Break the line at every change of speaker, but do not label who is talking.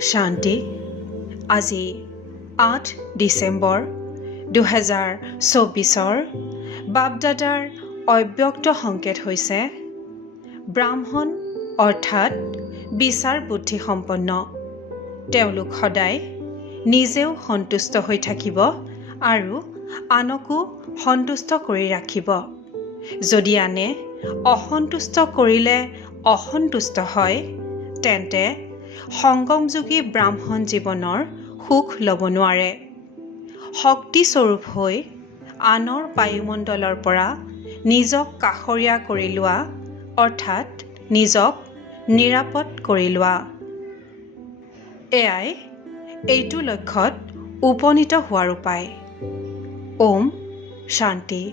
শান্তি আজি আঠ ডিচেম্বৰ দুহেজাৰ চৌবিছৰ বাপদাদাৰ অব্যক্ত সংকেত হৈছে ব্ৰাহ্মণ অৰ্থাৎ বিচাৰ বুদ্ধিসম্পন্ন তেওঁলোক সদায় নিজেও সন্তুষ্ট হৈ থাকিব আৰু আনকো সন্তুষ্ট কৰি ৰাখিব। যদি আনে অসন্তুষ্ট কৰিলে অসন্তুষ্ট হয় তেন্তে সংগমযোগী ব্ৰাহ্মণ জীৱনৰ সুখ ল'ব নোৱাৰে। শক্তিস্বৰূপ হৈ আনৰ বায়ুমণ্ডলৰ পৰা নিজক কাষৰীয়া কৰি লোৱা অৰ্থাৎ নিজক নিৰাপদ কৰি লোৱা। এয়াই এইটো লক্ষ্যত উপনীত হোৱাৰ উপায়। ওম শান্তি।